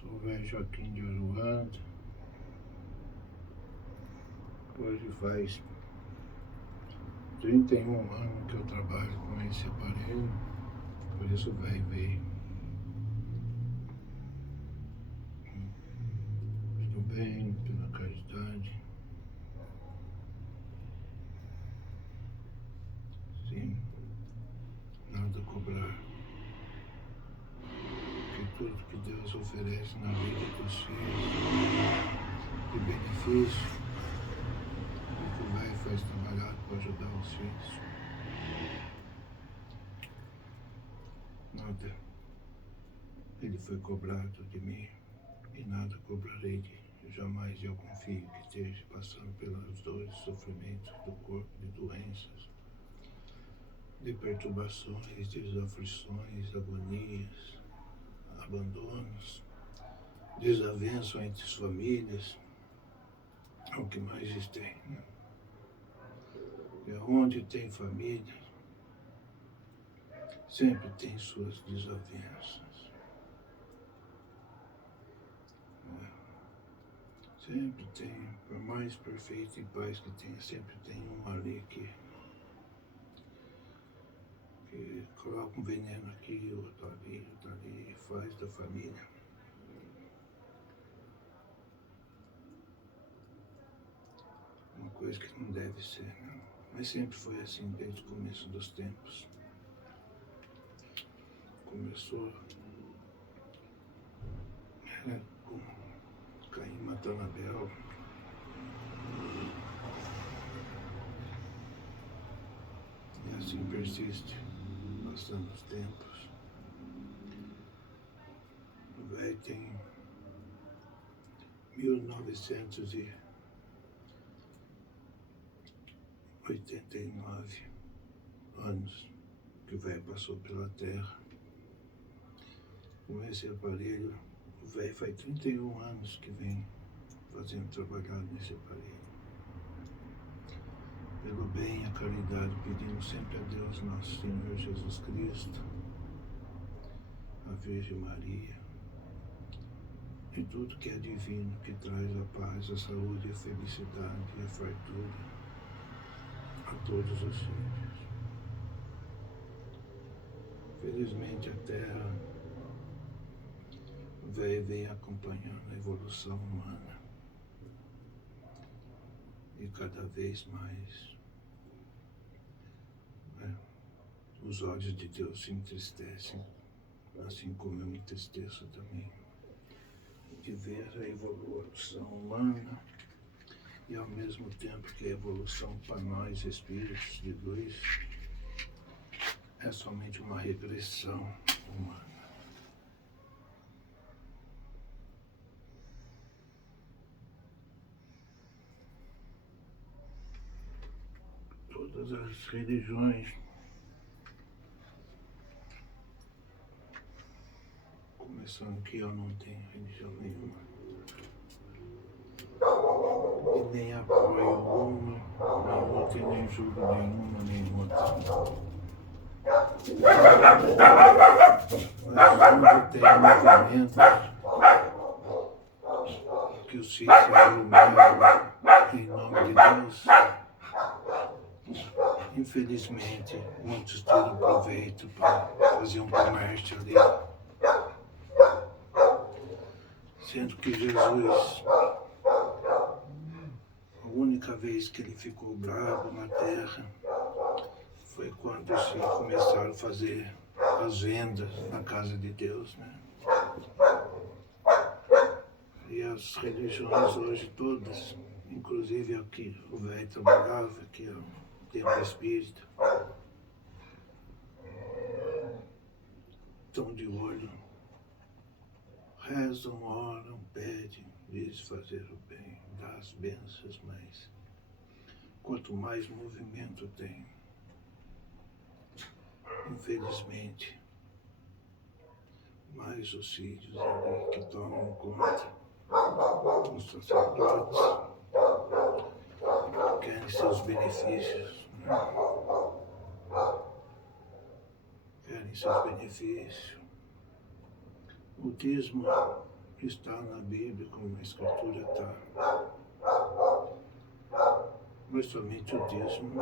Sou o velho Joaquim de Aruanda. Hoje faz 31 anos que eu trabalho com esse aparelho, por isso o velho veio. Estou bem, pela caridade. Sim, nada a cobrar. Porque tudo que Deus oferece na vida dos filhos, de benefício, o que o velho faz trabalhar para ajudar os filhos. Nada ele foi cobrado de mim e nada cobrarei de jamais. Eu confio que esteja passando pelas dores, sofrimentos do corpo, de doenças, de perturbações, desaflições, agonias, abandonos, desavenças entre as famílias, é o que mais tem, né? E onde tem família, sempre tem suas desavenças. Sempre tem, por mais perfeito e paz que tenha, sempre tem um ali que coloca um veneno aqui, outro ali, e faz da família. Uma coisa que não deve ser, né? Mas sempre foi assim desde o começo dos tempos. Começou com Caim matando Abel. E assim persiste, passando os tempos. O velho tem 1989 anos que o velho passou pela Terra. Com esse aparelho, o velho faz 31 anos que vem fazendo trabalhar nesse aparelho. Pelo bem e a caridade, pedindo sempre a Deus, nosso Senhor Jesus Cristo, a Virgem Maria, e tudo que é divino, que traz a paz, a saúde, a felicidade e a fartura a todos os filhos. Felizmente a Terra, o velho vem acompanhando a evolução humana e cada vez mais os olhos de Deus se entristecem, assim como eu me entristeço também, de ver a evolução humana e ao mesmo tempo que a evolução para nós, espíritos de luz, é somente uma regressão humana. Todas as religiões começando que eu não tenho religião nenhuma e nem apoio uma, nem outra, e nem julgo nenhuma, nem outra. Mas onde tem movimentos que os filhos se aglomeram em nome de Deus, infelizmente muitos tiram proveito para fazer um comércio ali, sendo que Jesus, a única vez que ele ficou bravo na terra foi quando se começaram a fazer as vendas na casa de Deus, né? E as religiões hoje todas, inclusive aqui o velho trabalhava, que é o templo espírita, estão de olho, rezam, oram, pedem, dizem fazer o bem, dá as bênçãos, mas quanto mais movimento tem, infelizmente, mais os filhos ali que tomam conta, os sacerdotes, querem seus benefícios, né? Querem seus benefícios. O dízimo está na Bíblia, como a Escritura está. Mas somente o dízimo,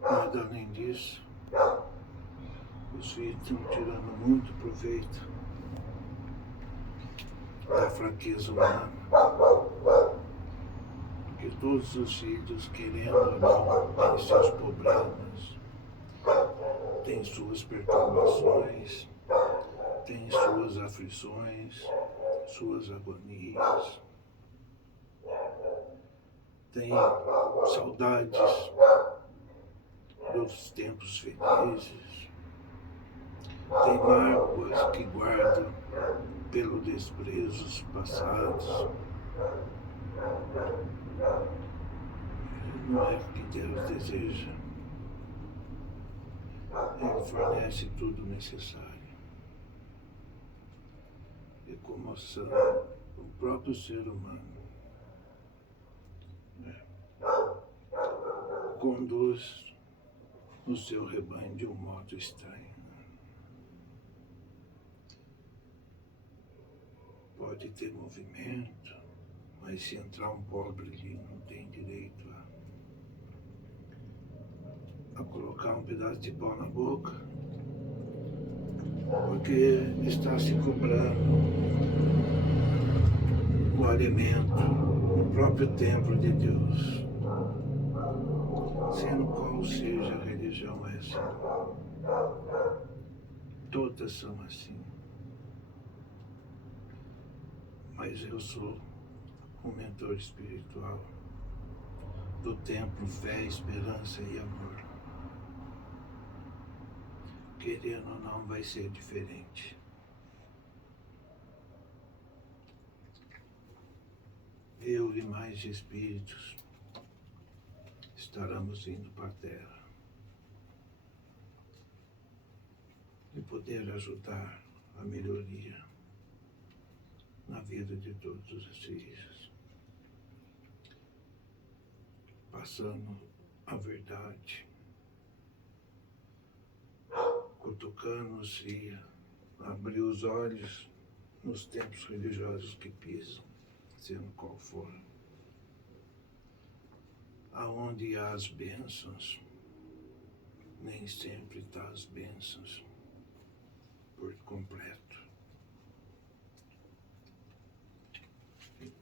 nada além disso. Os filhos estão tirando muito proveito da fraqueza humana, porque todos os filhos, querendo ou não, têm seus problemas, têm suas perturbações, têm suas aflições, suas agonias, têm saudades dos tempos felizes, têm mágoas que guardam pelos desprezos passados. Não é o que Deus deseja. Ele fornece tudo necessário. E como o próprio ser humano conduz o seu rebanho de um modo estranho. Pode ter movimento, mas se entrar um pobre ali, não tem direito a colocar um pedaço de pau na boca, porque está se cobrando o alimento no próprio templo de Deus. Sendo qual seja a religião, é assim. Todas são assim. Mas eu sou um mentor espiritual do templo Fé, Esperança e Amor. Querendo ou não, vai ser diferente. Eu e mais espíritos estaremos indo para a Terra e poder ajudar a melhoria na vida de todos os filhos, passando a verdade, cutucando-os e abrir os olhos nos tempos religiosos que pisam, sendo qual for. Aonde há as bênçãos, nem sempre está as bênçãos por completo.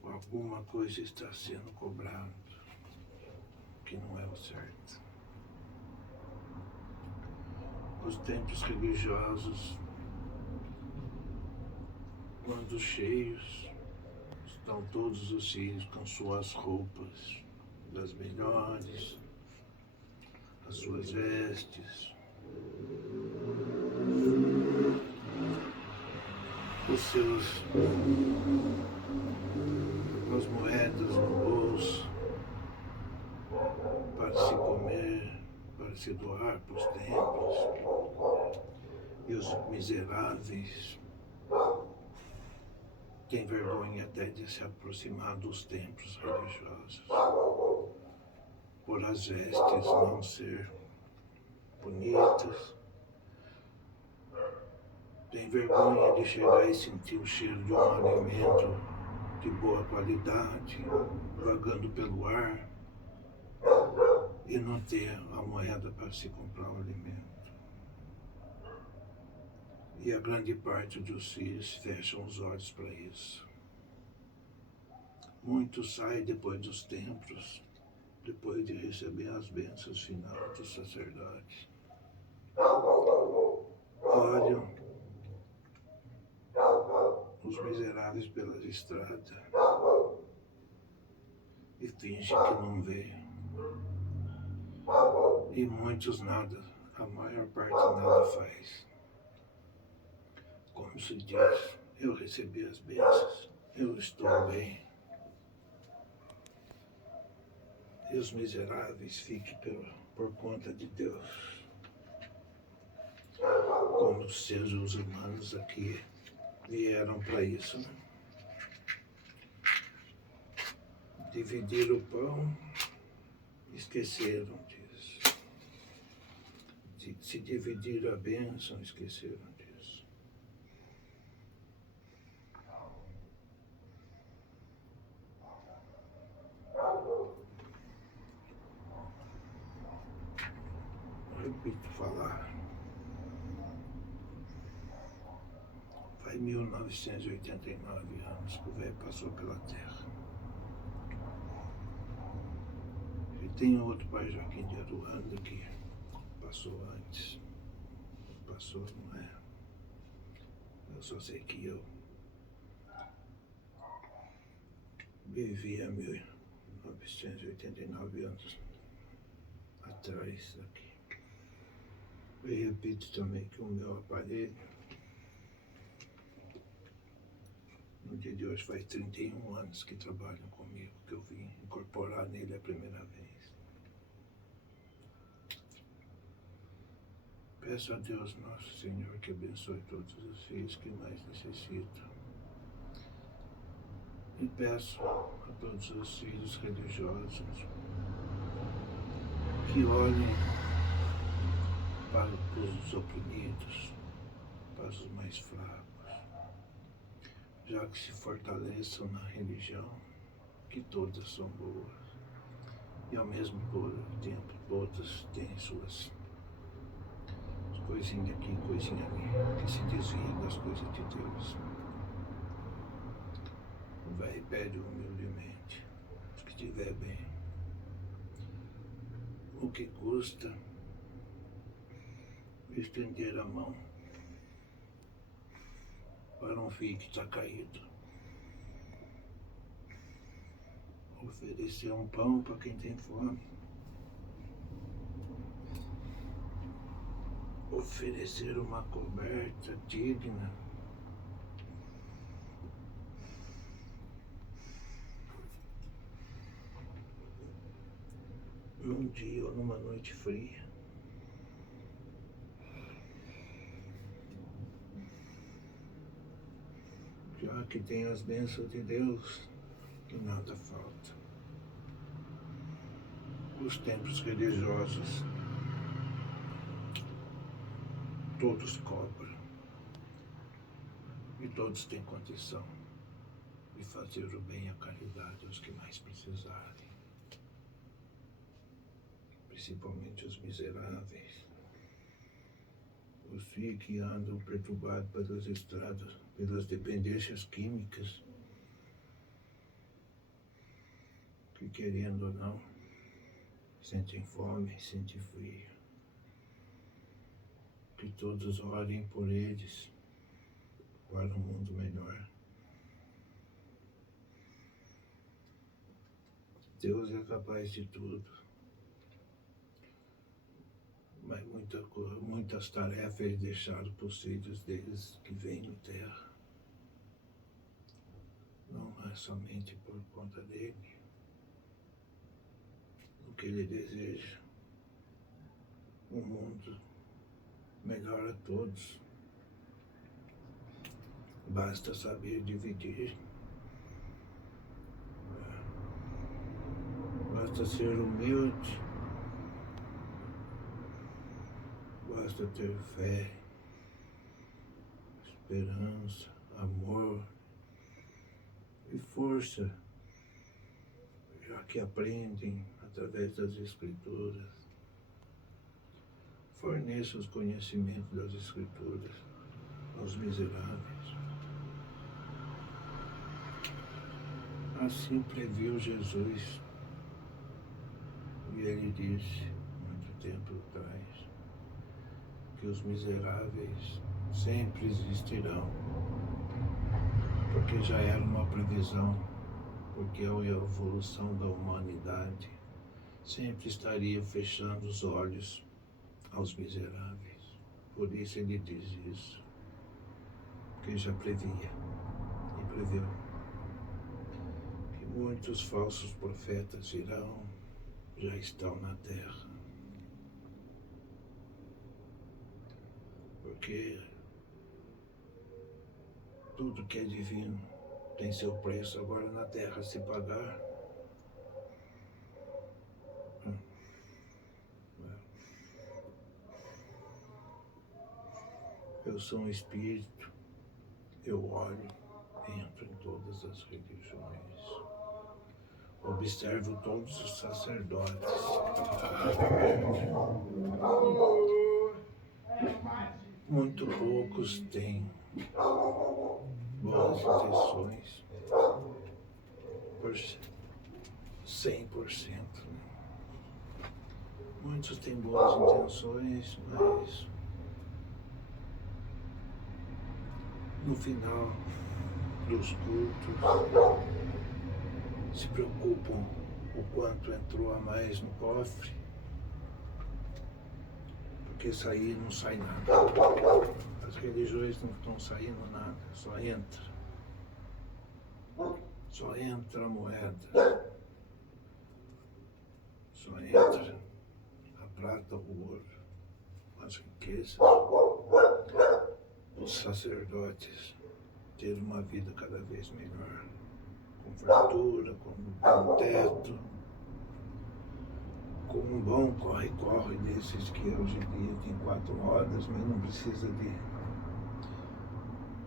Alguma coisa está sendo cobrada que não é o certo. Os templos religiosos, quando cheios, estão todos os filhos com suas roupas das melhores, as suas vestes, as moedas no bolso, para se comer, para se doar para os templos. E os miseráveis têm vergonha até de se aproximar dos templos religiosos, por as vestes não ser bonitas. Tem vergonha de chegar e sentir o cheiro de um alimento de boa qualidade, vagando pelo ar, e não ter a moeda para se comprar o alimento. E a grande parte dos filhos fecham os olhos para isso. Muitos saem depois dos templos, depois de receber as bênçãos finais dos sacerdotes. Olham os miseráveis pelas estradas e fingem que não vê. E muitos nada, a maior parte nada faz. Como se diz, eu recebi as bênçãos, eu estou bem. E os miseráveis fiquem por conta de Deus. Como os seres humanos aqui vieram para isso, né? Dividir o pão, esqueceram disso. Se dividir a bênção, esqueceram disso. Faz 1989 anos que o velho passou pela terra. E tem outro pai Joaquim de Aruanda que passou antes. Passou, não é? Eu só sei que eu vivi há 1989 anos atrás aqui. E repito também que o meu aparelho, no dia de hoje, faz 31 anos que trabalham comigo, que eu vim incorporar nele a primeira vez. Peço a Deus nosso Senhor que abençoe todos os filhos que mais necessitam. E peço a todos os filhos religiosos que olhem para os oprimidos, para os mais fracos, já que se fortaleçam na religião, que todas são boas. E ao mesmo tempo, todas têm suas coisinha aqui, coisinha ali, que se desviam das coisas de Deus. O velho pede humildemente, os que estiver bem. O que custa estender a mão para um filho que está caído. Oferecer um pão para quem tem fome. Oferecer uma coberta digna. Num dia ou numa noite fria. Já que tem as bênçãos de Deus, que nada falta. Os templos religiosos, todos cobram. E todos têm condição de fazer o bem e a caridade aos que mais precisarem. Principalmente os miseráveis. Os filhos que andam perturbados pelas estradas, pelas dependências químicas, que querendo ou não, sentem fome, sentem frio. Que todos orem por eles, para um mundo melhor. Deus é capaz de tudo. Mas muitas tarefas eles deixaram para os filhos deles que vêm na terra. Não é somente por conta dele. O que ele deseja, um mundo melhor a todos. Basta saber dividir. Basta ser humilde. Basta ter fé, esperança, amor e força, já que aprendem através das Escrituras. Forneça os conhecimentos das Escrituras aos miseráveis. Assim previu Jesus, e ele disse, muito tempo atrás, que os miseráveis sempre existirão, porque já era uma previsão, porque a evolução da humanidade sempre estaria fechando os olhos aos miseráveis. Por isso ele diz isso, porque já previa e previu que muitos falsos profetas virão, já estão na terra. Porque tudo que é divino tem seu preço agora na terra a se pagar. Eu sou um espírito, eu olho, entro em todas as religiões, observo todos os sacerdotes. Muito poucos têm boas intenções por 100%. Né? Muitos têm boas intenções, mas no final dos cultos se preocupam o quanto entrou a mais no cofre, porque sair não sai nada. As religiões não estão saindo nada, só entra. Só entra moeda. Só entra a prata, o ouro, as riquezas. Os sacerdotes terem uma vida cada vez melhor, com fartura, com um teto, com um bom corre-corre desses que hoje em dia tem 4 rodas, mas não precisa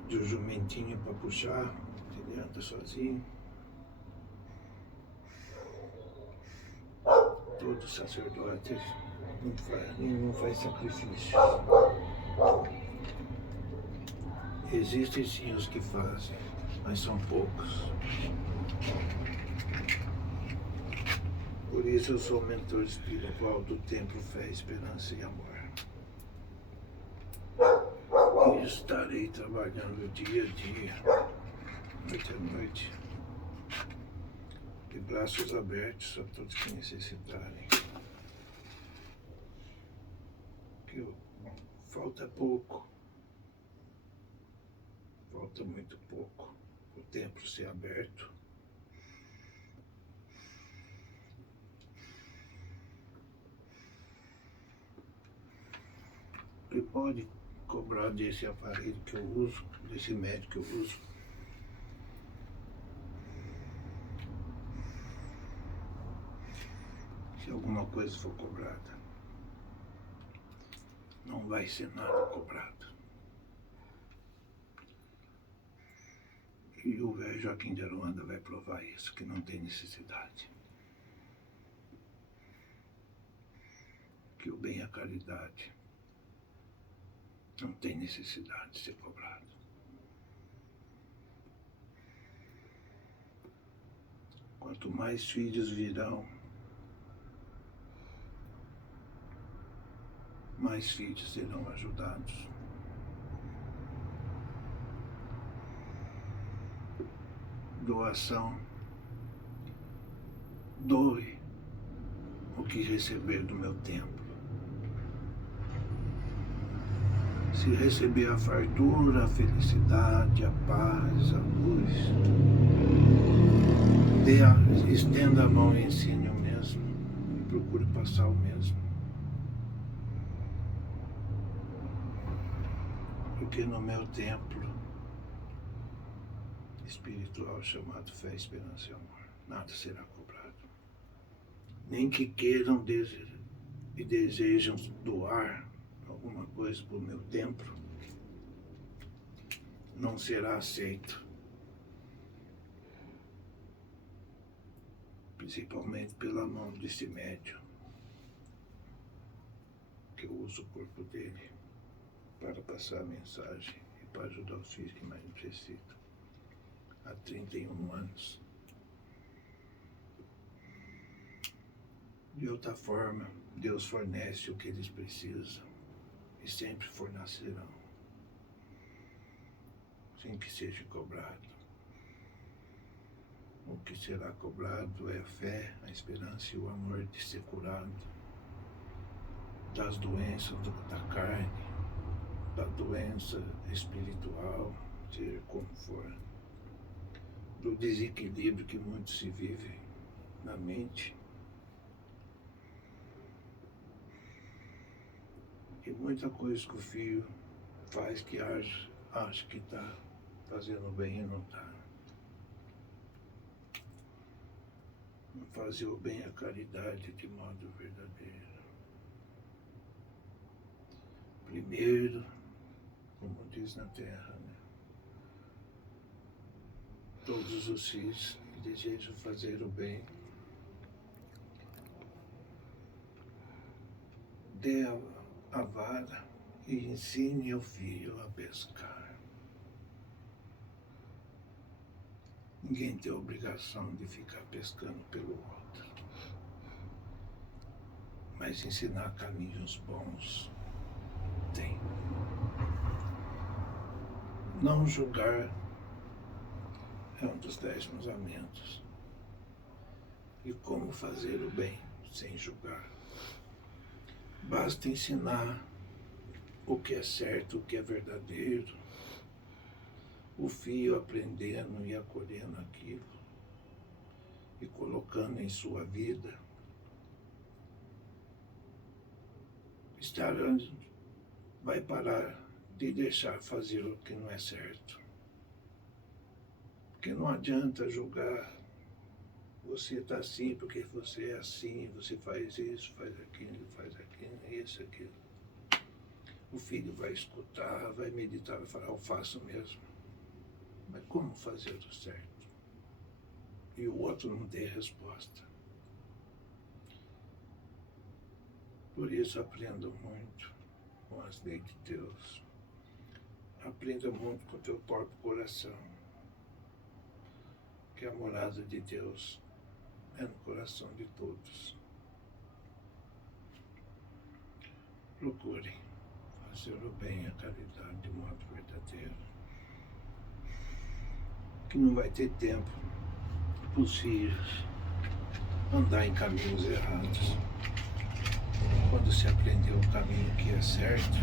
de um jumentinho para puxar, ele anda sozinho. Todos sacerdotes nenhum faz sacrifício. Existem sim os que fazem, mas são poucos. Por isso eu sou o mentor espiritual do Templo Fé, Esperança e Amor. E estarei trabalhando dia a dia, noite a noite, de braços abertos a todos que necessitarem. Que falta pouco, falta muito pouco, o templo ser aberto. E pode cobrar desse aparelho que eu uso, desse médico que eu uso. Se alguma coisa for cobrada, não vai ser nada cobrado. E o velho Joaquim de Aruanda vai provar isso, que não tem necessidade. Que o bem e a caridade não tem necessidade de ser cobrado. Quanto mais filhos virão, mais filhos serão ajudados. Doação. Doe o que receber do meu templo. Se receber a fartura, a felicidade, a paz, a luz, estenda a mão e ensine o mesmo. E procure passar o mesmo. Porque no meu templo espiritual chamado Fé, Esperança e Amor, nada será cobrado. Nem que queiram e desejam doar alguma coisa para o meu templo, não será aceito. Principalmente pela mão desse médium, que eu uso o corpo dele para passar a mensagem e para ajudar os filhos que mais necessitam. Há 31 anos. De outra forma, Deus fornece o que eles precisam e sempre fornecerão, sem que seja cobrado. O que será cobrado é a fé, a esperança e o amor de ser curado das doenças da carne, da doença espiritual, seja como for, do desequilíbrio que muitos se vivem na mente. E muita coisa que o filho faz que acha que está fazendo bem e não está. Não fazer o bem à caridade de modo verdadeiro. Primeiro, como diz na terra, né? Todos os filhos que desejam fazer o bem, dê a vara e ensine o filho a pescar. Ninguém tem a obrigação de ficar pescando pelo outro. Mas ensinar caminhos bons tem. Não julgar é um dos 10 mandamentos. E como fazer o bem sem julgar. Basta ensinar o que é certo, o que é verdadeiro, o filho aprendendo e acolhendo aquilo e colocando em sua vida, vai parar de deixar fazer o que não é certo. Porque não adianta julgar, você está assim porque você é assim, você faz isso, faz aquilo, isso, aquilo. O filho vai escutar, vai meditar, vai falar, eu faço mesmo. Mas como fazer o certo? E o outro não tem resposta. Por isso aprenda muito com as leis de Deus. Aprenda muito com o teu próprio coração. Que a morada de Deus é no coração de todos. Procure fazer o bem e a caridade de modo verdadeiro. Que não vai ter tempo para os filhos andar em caminhos errados. Quando se aprendeu o caminho que é certo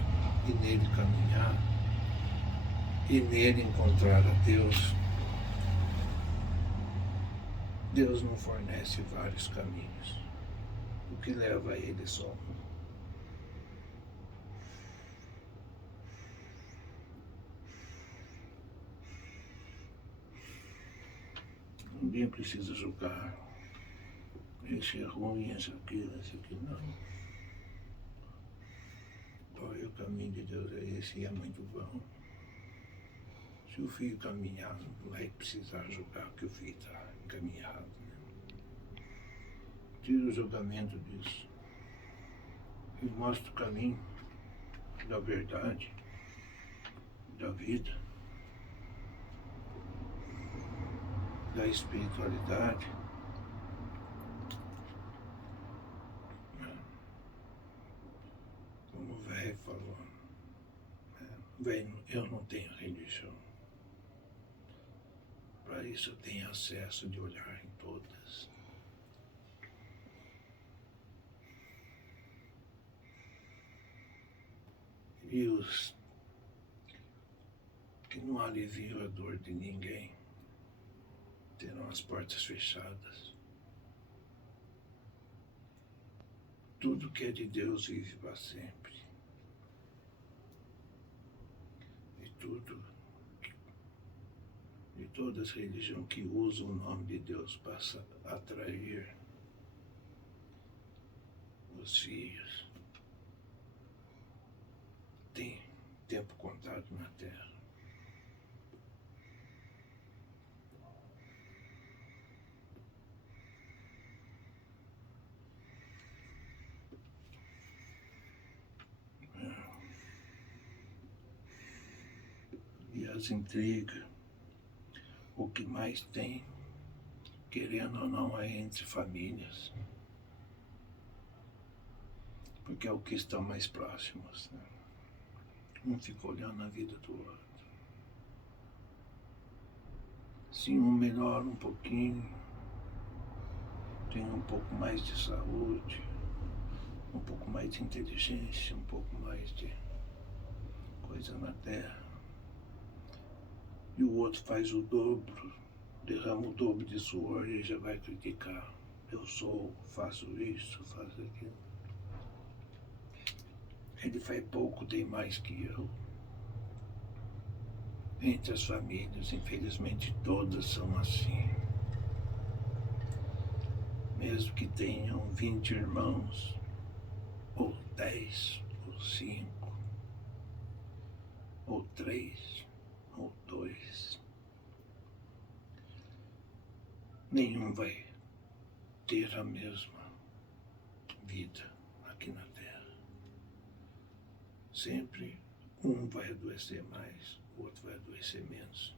e nele caminhar e nele encontrar a Deus, Deus não fornece vários caminhos. O que leva a ele é só um. Ninguém precisa julgar. Esse é ruim, esse aqui não. Olha, o caminho de Deus é esse e é muito bom. Se o filho caminhar, não vai precisar julgar que o filho está encaminhado. Né? Tira o julgamento disso. E mostra o caminho da verdade, da vida, da espiritualidade. Como o velho falou, velho, eu não tenho religião. Para isso eu tenho acesso de olhar em todas. E os que não aliviam a dor de ninguém terão as portas fechadas. Tudo que é de Deus vive para sempre. E todas as religiões que usam o nome de Deus passa a atrair os filhos. Tem tempo contado na Terra. E as intrigas, o que mais tem, querendo ou não, é entre famílias. Porque é o que estão mais próximos. Né? Um fica olhando a vida do outro. Se um melhora um pouquinho, tem um pouco mais de saúde, um pouco mais de inteligência, um pouco mais de coisa na terra, e o outro faz o dobro, derrama o dobro de suor e já vai criticar. Eu faço isso, faço aquilo. Ele faz pouco, tem mais que eu. Entre as famílias, infelizmente, todas são assim. Mesmo que tenham 20 irmãos, ou 10, ou 5, ou 3, ou 2, nenhum vai ter a mesma vida aqui na Terra. Sempre um vai adoecer mais, o outro vai adoecer menos.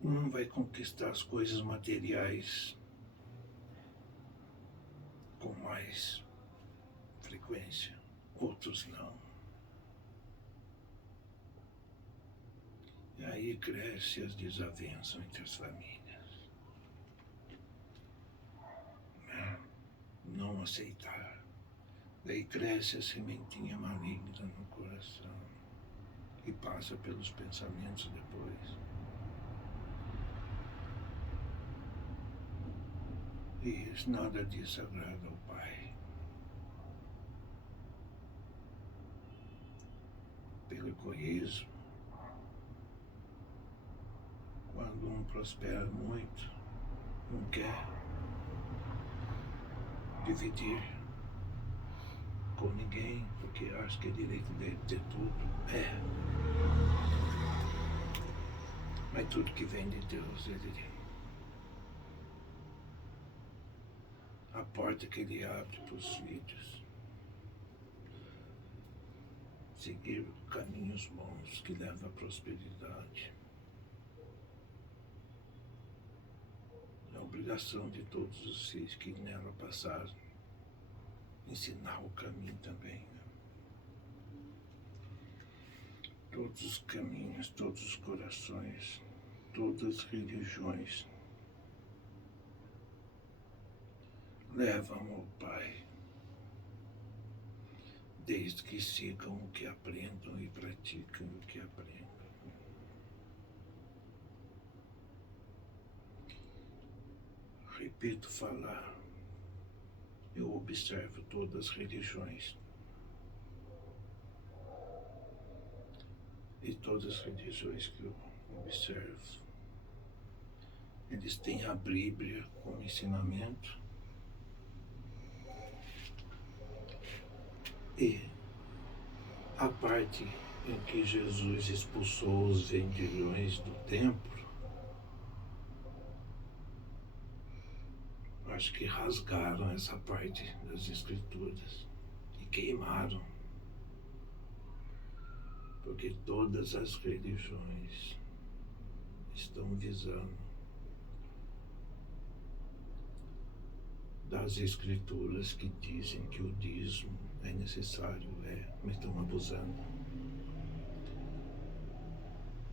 Um vai conquistar as coisas materiais com mais frequência, outros não. E aí cresce as desavenças entre as famílias. Não aceitar. Daí cresce a sementinha maligna no coração e passa pelos pensamentos depois. E nada disso agrada ao Pai. Pelo egoísmo, quando um prospera muito, não quer dividir com ninguém, porque acha que é direito dele ter tudo. Mas tudo que vem de Deus, a porta que ele abre para os filhos seguir caminhos bons que levam à prosperidade. É a obrigação de todos os filhos que nela passaram ensinar o caminho também. Todos os caminhos, todos os corações, todas as religiões levam ao Pai, desde que sigam o que aprendam e praticam o que aprendam. Repito falar, eu observo todas as religiões. E todas as religiões que eu observo, eles têm a Bíblia como ensinamento e a parte em que Jesus expulsou os vendilhões do templo, acho que rasgaram essa parte das Escrituras e queimaram. Porque todas as religiões estão visando das Escrituras que dizem que o dízimo é necessário, mas estão abusando.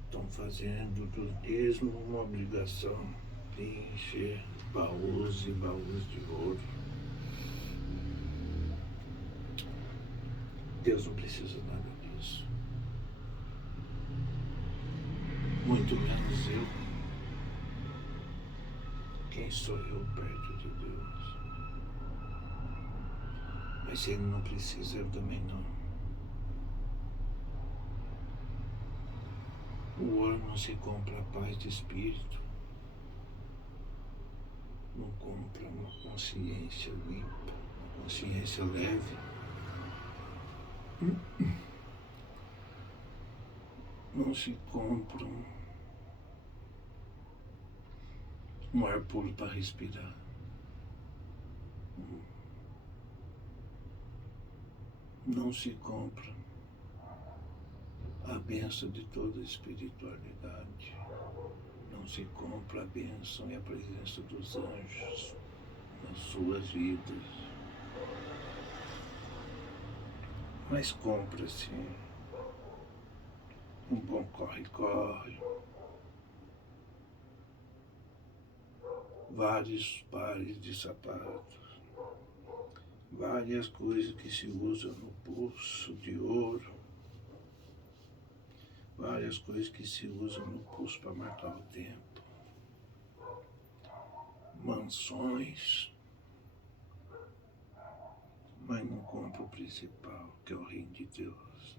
Estão fazendo do dízimo uma obrigação de encher baús e baús de ouro. Deus não precisa nada disso. Muito menos eu. Quem sou eu perto de Deus? Mas se Ele não precisa, eu também não. O ouro não se compra a paz de espírito. Não compra uma consciência limpa, uma consciência leve. Não se compra um ar puro para respirar. Não se compra a bênção de toda a espiritualidade. Não se compra a bênção e a presença dos anjos nas suas vidas. Mas compra-se um bom corre-corre, vários pares de sapatos, várias coisas que se usam no pulso de ouro, várias coisas que se usam no pulso para marcar o tempo, mansões, mas não compra o principal, que é o reino de Deus.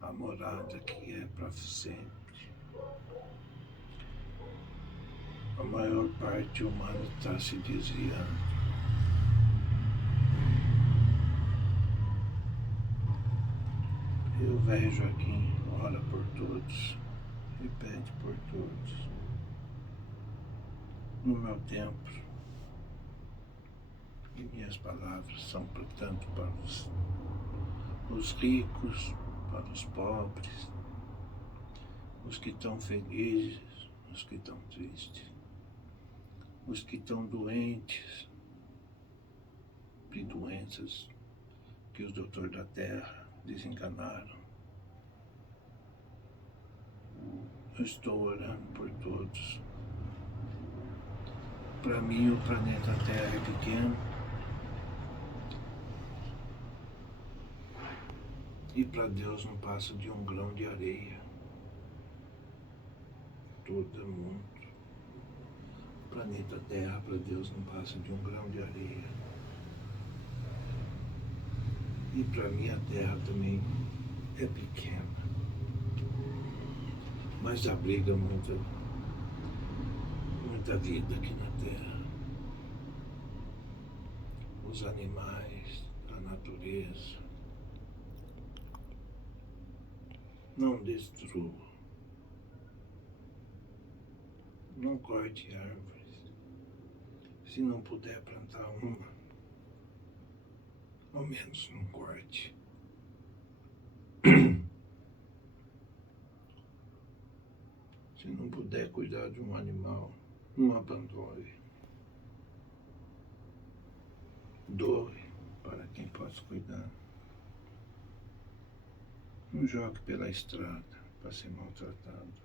A morada que é para sempre. A maior parte humana está se desviando. E o velho Joaquim ora por todos e pede por todos. No meu tempo, e minhas palavras são, portanto, para os ricos, para os pobres, os que estão felizes, os que estão tristes, os que estão doentes de doenças que os doutores da Terra desencanaram. Eu estou orando por todos. Para mim, o planeta Terra é pequeno. E para Deus não passa de um grão de areia. Todo mundo. O planeta Terra para Deus não passa de um grão de areia. E para mim a Terra também é pequena. Mas abriga muita vida aqui na Terra. Os animais, a natureza. Não destrua. Não corte árvores. Se não puder plantar uma, ao menos não corte. Se não puder cuidar de um animal, não abandone. Doe para quem possa cuidar. Não jogue pela estrada para ser maltratado.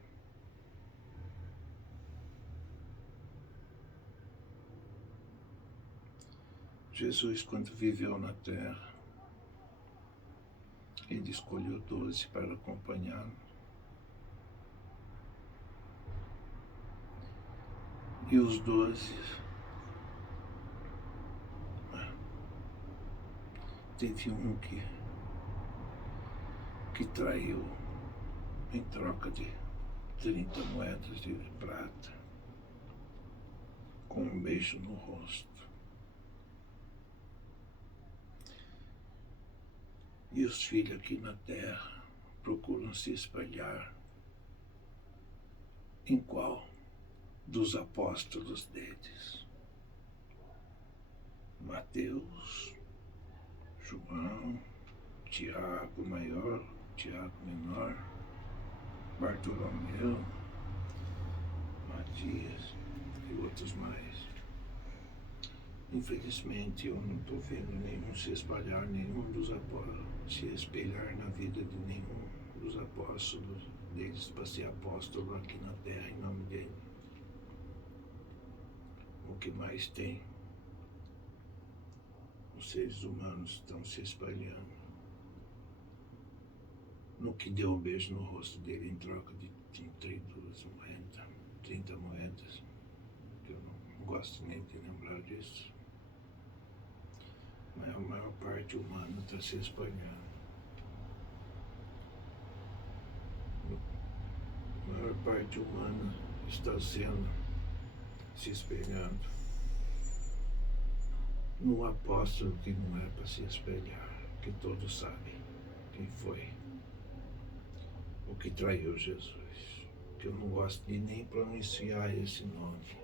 Jesus, quando viveu na terra, ele escolheu 12 para acompanhá-lo. E os 12 teve um que traiu em troca de 30 moedas de prata, com um beijo no rosto. E os filhos aqui na terra procuram se espalhar em qual dos apóstolos deles? Mateus, João, Tiago maior, Tiago menor, Bartolomeu, Matias e outros mais. Infelizmente eu não estou vendo nenhum se espalhar, nenhum dos apóstolos se espelhar na vida de nenhum dos apóstolos deles para ser apóstolo aqui na terra em nome dele. O que mais tem? Os seres humanos estão se espalhando no que deu um beijo no rosto dele em troca de 32 moedas, 30 moedas, que eu não gosto nem de lembrar disso. Mas a maior parte humana está se espalhando. A maior parte humana está se espelhando no apóstolo que não é para se espelhar, que todos sabem quem foi, o que traiu Jesus, que eu não gosto de nem pronunciar esse nome,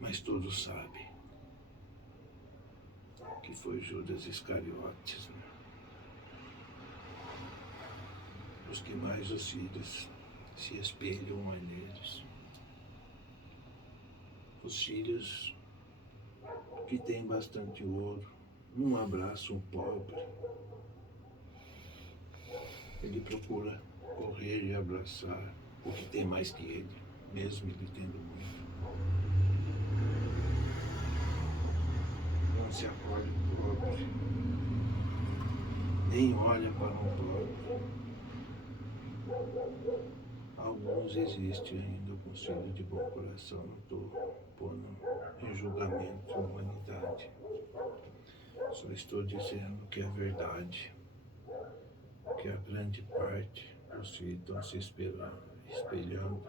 mas todos sabem que foi Judas Iscariotes, né? Os que mais os filhos se espelham neles. Os filhos que têm bastante ouro, não abraçam um pobre. Ele procura correr e abraçar o que tem mais que ele, mesmo ele tendo muito. Não se acolhe o pobre, nem olha para um pobre. Alguns existem ainda com filhos de bom coração, não estou pondo em julgamento a humanidade. Só estou dizendo que é verdade, que a grande parte dos filhos estão se espelhando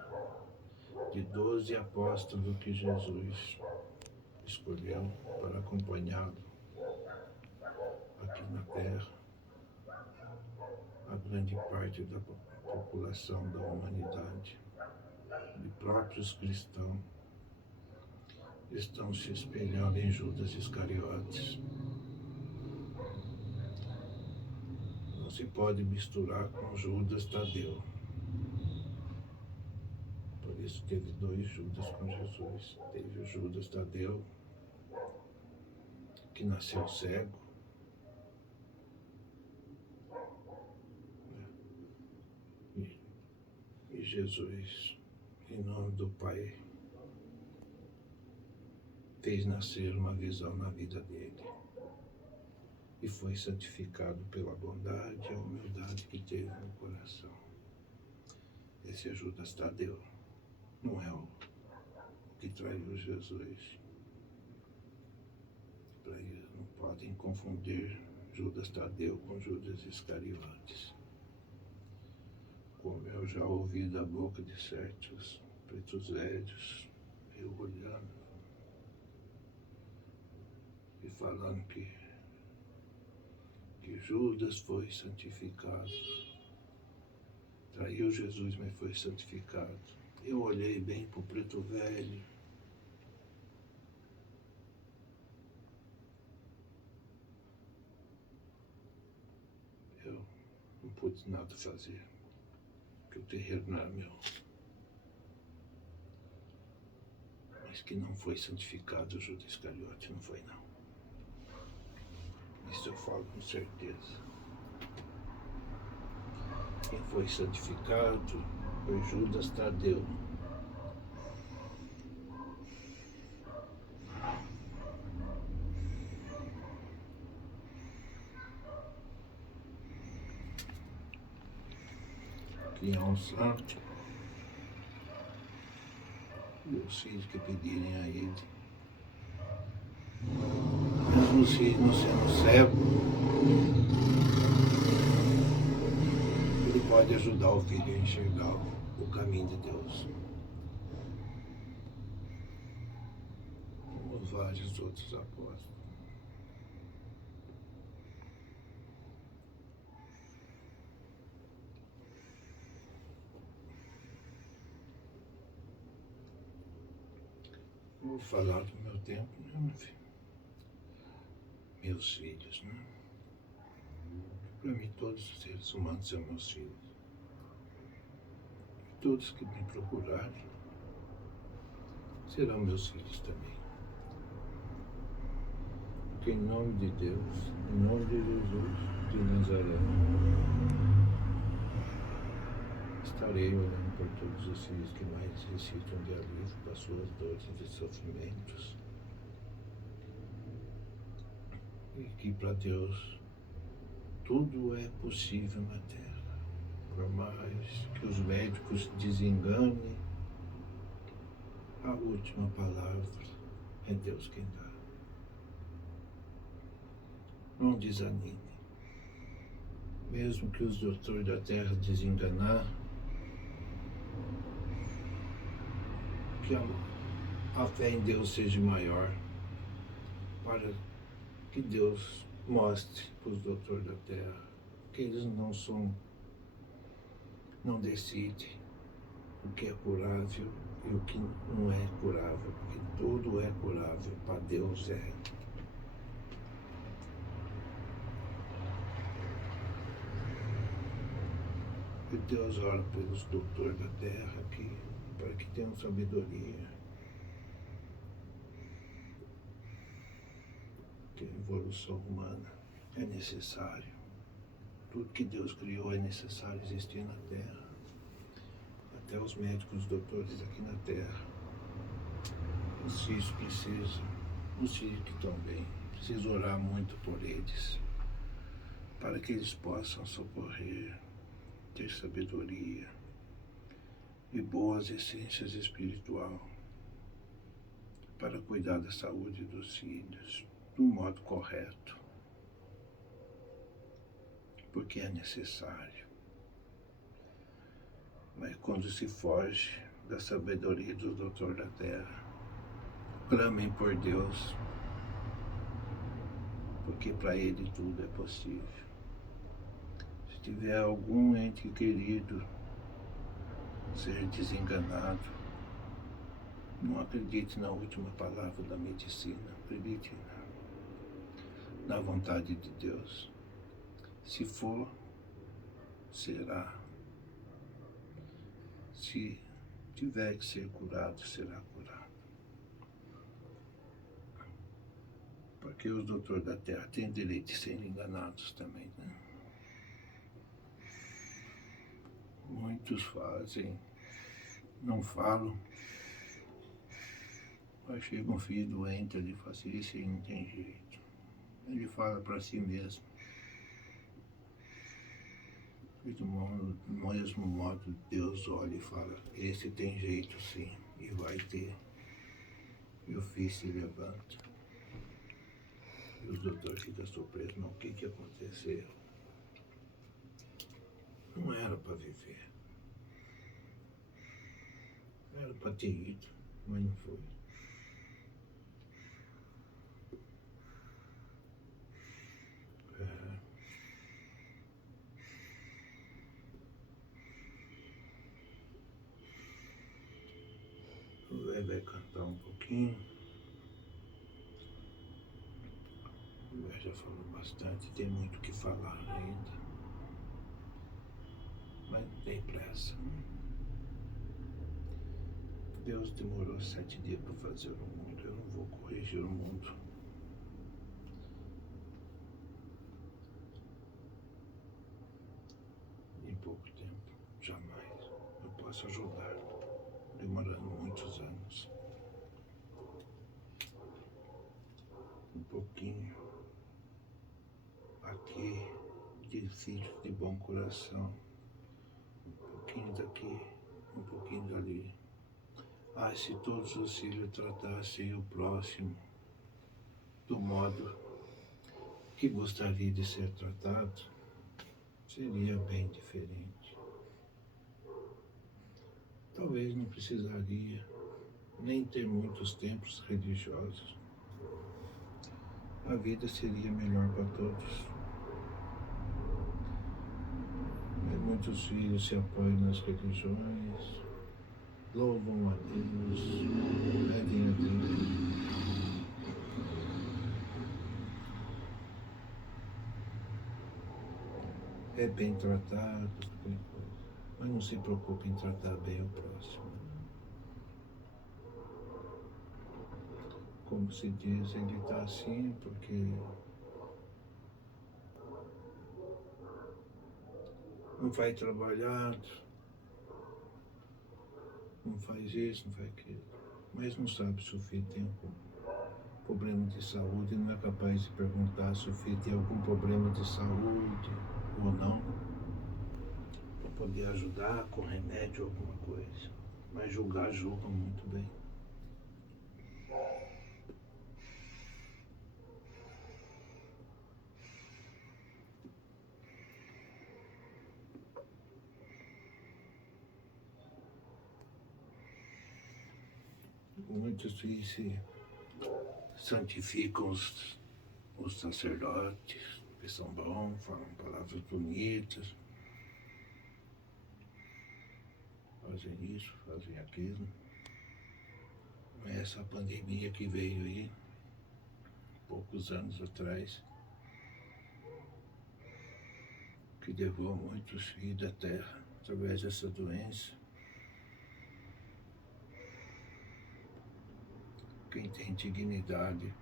de 12 apóstolos que Jesus escolheu para acompanhá-lo aqui na terra. A grande parte da população da humanidade, de próprios cristãos, estão se espelhando em Judas Iscariotes. Nós se pode misturar com Judas Tadeu. Por isso teve dois Judas com Jesus. Teve o Judas Tadeu, que nasceu cego, e Jesus, em nome do Pai, fez nascer uma visão na vida dele. E foi santificado pela bondade e a humildade que teve no coração. Esse é Judas Tadeu, não é o que traiu Jesus. Não podem confundir Judas Tadeu com Judas Iscariotes. Como eu já ouvi da boca de certos pretos velhos, eu olhando e falando que Judas foi santificado, traiu Jesus, mas foi santificado. Eu olhei bem para o preto velho, eu não pude nada fazer, porque o terreiro não era meu. Mas que não foi santificado Judas Iscariote, não foi não. Isso eu falo com certeza. Quem foi santificado foi Judas Tadeu. Que é um santo. E os filhos que pedirem a ele. Mesmo os filhos não sendo cego, ele pode ajudar o filho a enxergar o caminho de Deus. Como vários outros apóstolos. Vou falar do meu tempo, né, meu filho? Meus filhos, né? Para mim, todos os seres humanos são meus filhos. E todos que me procurarem serão meus filhos também. Porque em nome de Deus, em nome de Jesus de Nazaré, estarei orando por todos os filhos que mais necessitam de alívio para suas dores e sofrimentos. E que para Deus tudo é possível na Terra. Por mais que os médicos desenganem, a última palavra é Deus quem dá. Não desanime. Mesmo que os doutores da Terra desenganar, que a fé em Deus seja maior, para que Deus mostre para os doutores da Terra que eles não decidem o que é curável e o que não é curável, porque tudo é curável, para Deus é. E Deus ora pelos doutores da Terra aqui, para que tenham sabedoria, que a evolução humana é necessário. Tudo que Deus criou é necessário existir na Terra. Até os médicos, os doutores aqui na Terra. Os filhos precisam, os filhos que estão bem, preciso orar muito por eles, para que eles possam socorrer, ter sabedoria e boas essências espirituais para cuidar da saúde dos filhos do modo correto, porque é necessário. Mas quando se foge da sabedoria do doutor da Terra, clamem por Deus, porque para Ele tudo é possível. Se tiver algum ente querido ser desenganado, não acredite na última palavra da medicina, acredite na vontade de Deus. Se for será. Se tiver que ser curado, será curado. Porque os doutores da Terra têm direito de serem enganados também, né? Muitos fazem, não falam. Aí chega um filho doente, ele fala assim, esse aí não tem jeito. Ele fala para si mesmo. E do mesmo modo, Deus olha e fala, esse tem jeito sim, e vai ter. E o filho se levanta. E os doutores ficam surpresos, mas o que aconteceu? Não era para viver. Era para ter ido, mas não foi. O velho vai cantar um pouquinho. O velho já falou bastante, tem muito o que falar ainda. Mas não tem pressa. Deus demorou 7 dias para fazer o mundo. Eu não vou corrigir o mundo. Em pouco tempo. Jamais. Eu posso ajudar. Demorando muitos anos. Um pouquinho. Aqui, de filhos de bom coração. Um pouquinho daqui. Um pouquinho dali. Ah, se todos os filhos tratassem o próximo do modo que gostaria de ser tratado, seria bem diferente. Talvez não precisaria nem ter muitos templos religiosos. A vida seria melhor para todos. Mas muitos filhos se apoiam nas religiões, louvam a Deus, pedem a Deus. É bem tratado, mas não se preocupe em tratar bem o próximo. Como se diz, ele está assim porque não vai trabalhar, não faz isso, não faz aquilo. Mas não sabe se o filho tem algum problema de saúde, não é capaz de perguntar se o filho tem algum problema de saúde ou não, para poder ajudar com remédio ou alguma coisa. Mas julgar, julga muito bem. Muitos se santificam os sacerdotes, que são bons, falam palavras bonitas, fazem isso, fazem aquilo. Essa pandemia que veio aí, poucos anos atrás, que levou muitos filhos da terra através dessa doença. Quem tem dignidade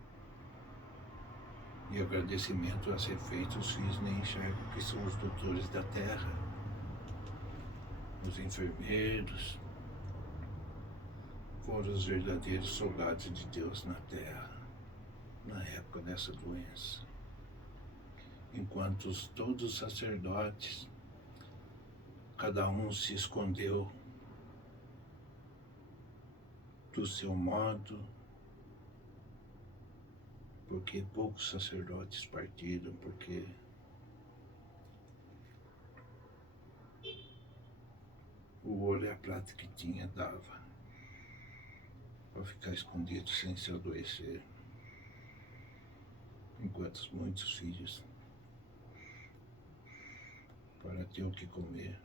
e agradecimento a ser feito, os filhos nem enxergam que são os doutores da terra, os enfermeiros, foram os verdadeiros soldados de Deus na terra, na época dessa doença. Enquanto todos os sacerdotes, cada um se escondeu do seu modo, porque poucos sacerdotes partiram, porque o ouro e a prata que tinha dava para ficar escondido sem se adoecer. Enquanto muitos filhos, para ter o que comer,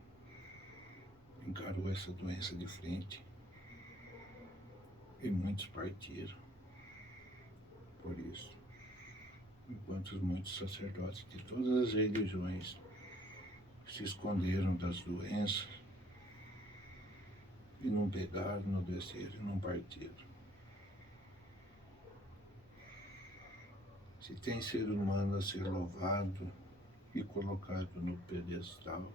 encarou essa doença de frente e muitos partiram por isso. Enquanto muitos sacerdotes de todas as religiões se esconderam das doenças e não pegaram, não desceram, não partiram. Se tem ser humano a ser louvado e colocado no pedestal,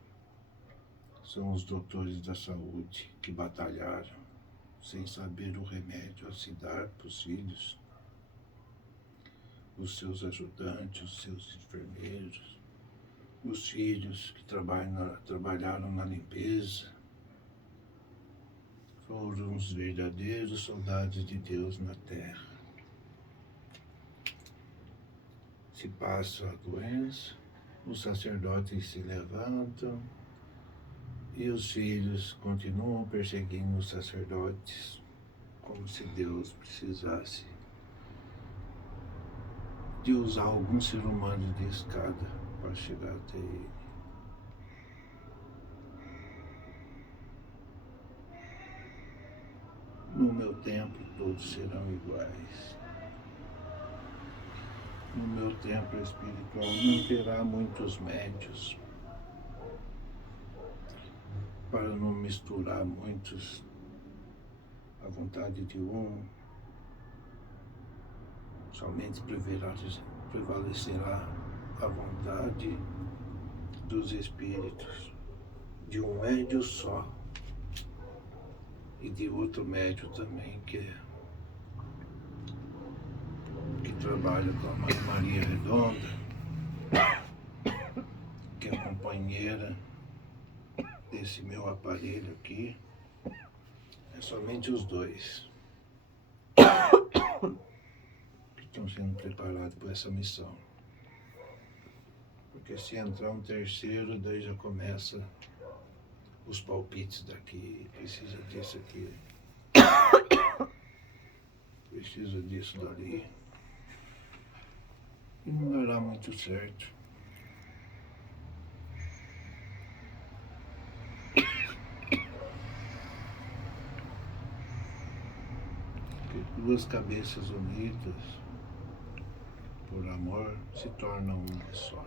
são os doutores da saúde que batalharam sem saber o remédio a se dar para os filhos, os seus ajudantes, os seus enfermeiros, os filhos que trabalharam na limpeza, foram os verdadeiros soldados de Deus na terra. Se passa a doença, os sacerdotes se levantam e os filhos continuam perseguindo os sacerdotes, como se Deus precisasse de usar algum ser humano de escada para chegar até ele. No meu templo todos serão iguais. No meu templo espiritual não terá muitos médios, para não misturar muitos a vontade de um. Somente prevalecerá a vontade dos espíritos de um médio só e de outro médio também que trabalha com a Mãe Maria Redonda, que é companheira desse meu aparelho aqui. É somente os dois que estão sendo preparados para essa missão. Porque se entrar um terceiro, daí já começa os palpites daqui, precisa disso aqui, precisa disso dali. E não dará muito certo. Porque duas cabeças unidas por amor se tornam uma só.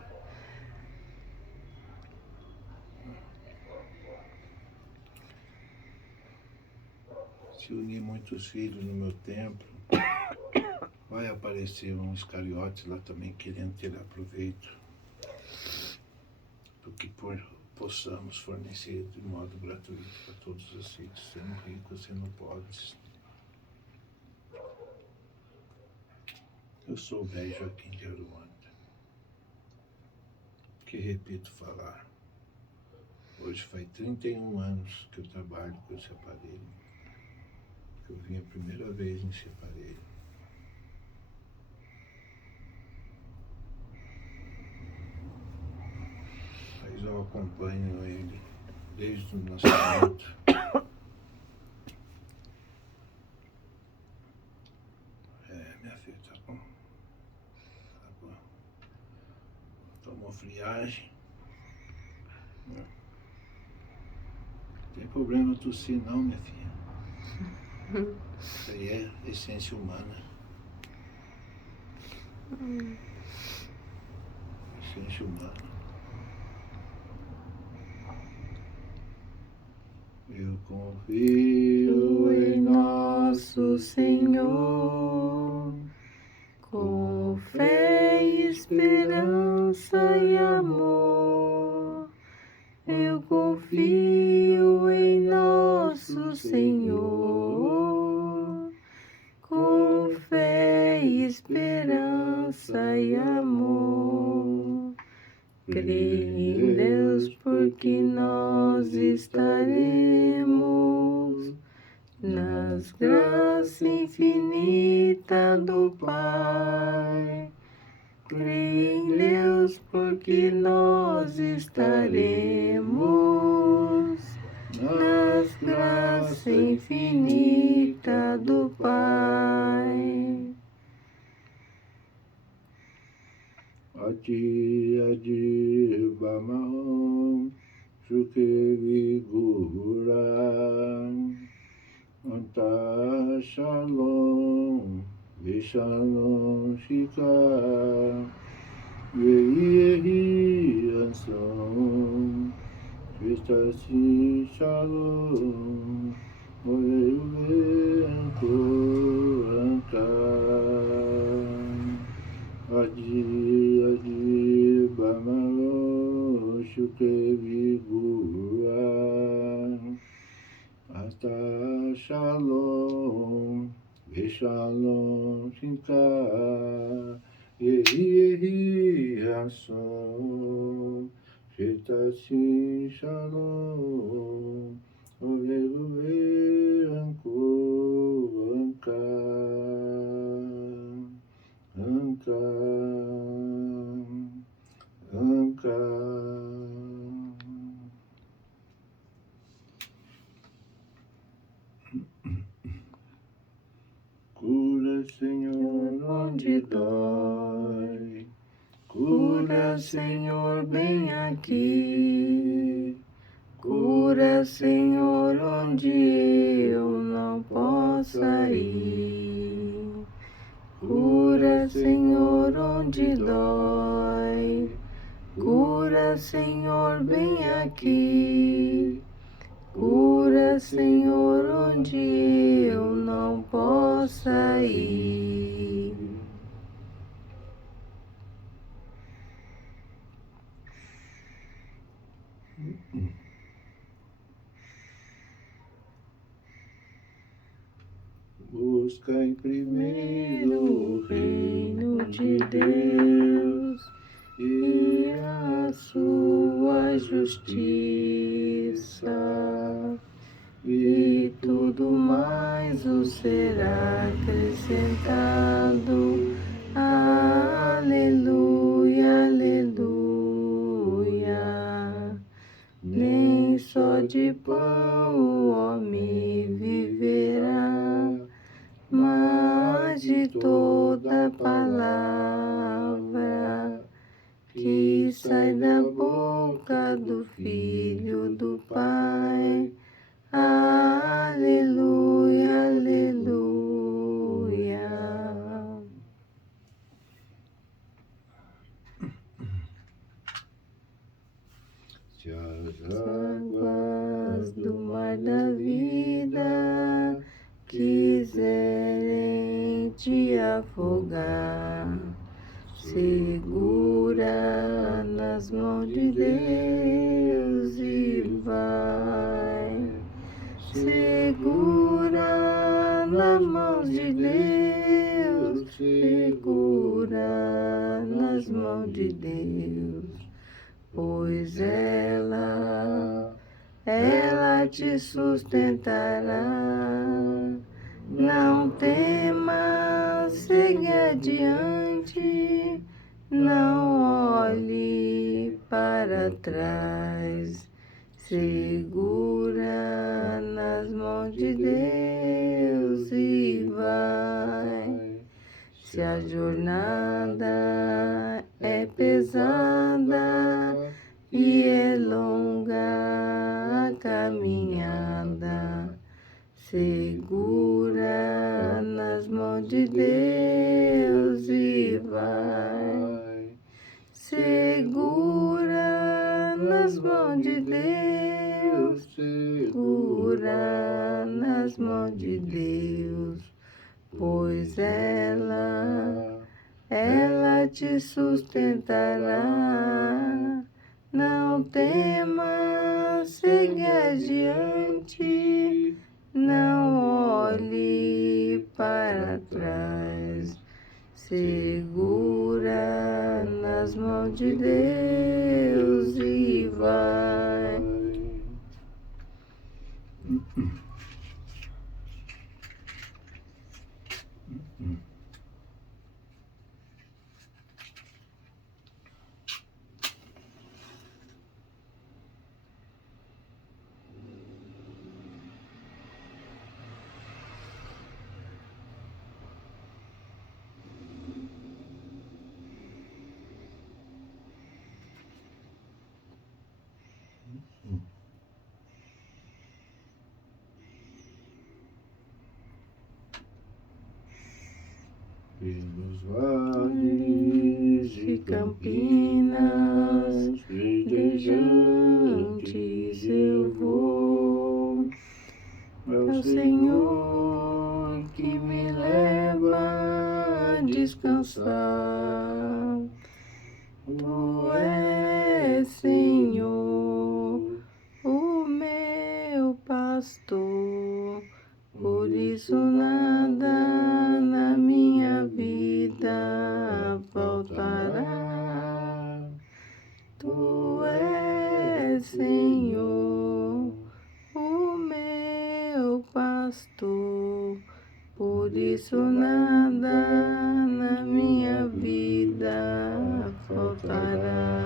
Se unir muitos filhos no meu templo, vai aparecer um Iscariotes lá também querendo tirar proveito do que possamos fornecer de modo gratuito para todos os filhos, sendo ricos, sendo pobres. Eu sou o velho Joaquim de Aruanda, que repito falar. Hoje faz 31 anos que eu trabalho com esse aparelho, que eu vim a primeira vez nesse aparelho. Mas eu acompanho ele desde o nascimento. Minha filha, tá bom? Tá bom. Tomou friagem. Não tem problema tossir não, minha filha. Isso aí é essência humana. Essência humana. Eu confio em nosso Senhor, com fé, esperança e amor. Eu confio em nosso Senhor, com fé, esperança e amor. Creio em Deus porque nós estaremos nas graças infinitas do Pai. Creio em Deus porque nós estaremos nas graças infinitas do Pai. Adi Bamahom Shukevi Guhuram Anta Shalom Vishalom Shikar Yehi Ansom Shitasi Shalom, Oleivenko Ankan, Adi Bamaro Shukevigura, Ata Shalom, Veshalom Shinka, Yehi Asom, Shitasi Shalom, Oleivenko Ankan. Cura, Senhor, onde dói. Cura, Senhor, bem aqui. Cura, Senhor, onde eu não possa ir. Cura, Senhor, onde dói. Cura, Senhor, bem aqui. Cura, Senhor, onde eu não possa ir. Busca em primeiro o reino de Deus e a sua justiça, e tudo mais vos será acrescentado. Aleluia, aleluia. Nem só de pão o homem viverá, mas de toda palavra que sai da boca do Filho do Pai. Aleluia, aleluia. Se as águas do mar da vida quiserem te afogar, segura nas mãos de Deus e vai. Segura nas mãos de Deus, segura nas mãos de Deus, pois ela te sustentará. Não temas, segue adiante, não olhe para trás. Segura nas mãos de Deus e vai. Se a jornada é pesada e é longa a caminhada, segura nas mãos de Deus e vai. Segura nas mãos de Deus, segura nas mãos de Deus, pois ela te sustentará. Não temas, segue adiante, não olhe para trás. Segura nas mãos de Deus e vai. Pelos vales de Campinas, verdejante antes eu vou ao Senhor que me leva a descansar. Tu és, Senhor, o meu pastor, por isso nada na minha vida faltará. Tu és, Senhor, o meu pastor, por isso nada na minha vida faltará.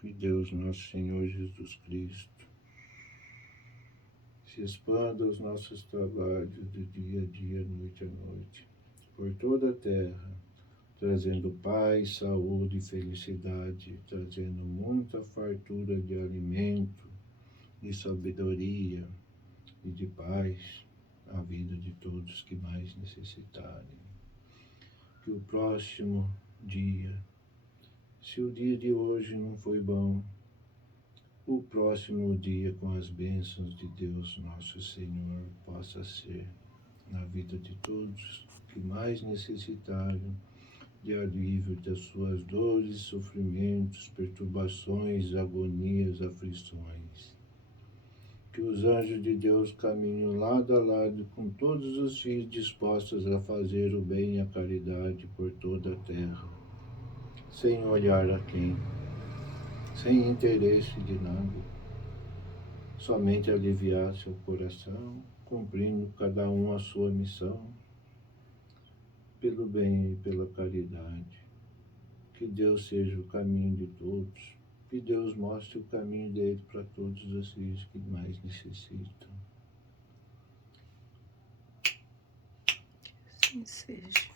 Que Deus, nosso Senhor Jesus Cristo, se expanda os nossos trabalhos de dia a dia, noite a noite, por toda a terra, trazendo paz, saúde e felicidade, trazendo muita fartura de alimento, de sabedoria e de paz à vida de todos que mais necessitarem. Que o próximo dia, se o dia de hoje não foi bom, o próximo dia, com as bênçãos de Deus nosso Senhor, possa ser na vida de todos que mais necessitaram de alívio das suas dores, sofrimentos, perturbações, agonias, aflições. Que os anjos de Deus caminhem lado a lado com todos os filhos dispostos a fazer o bem e a caridade por toda a terra, sem olhar a quem, sem interesse de nada, somente aliviar seu coração, cumprindo cada um a sua missão, pelo bem e pela caridade. Que Deus seja o caminho de todos, que Deus mostre o caminho dele para todos os filhos que mais necessitam. Assim seja.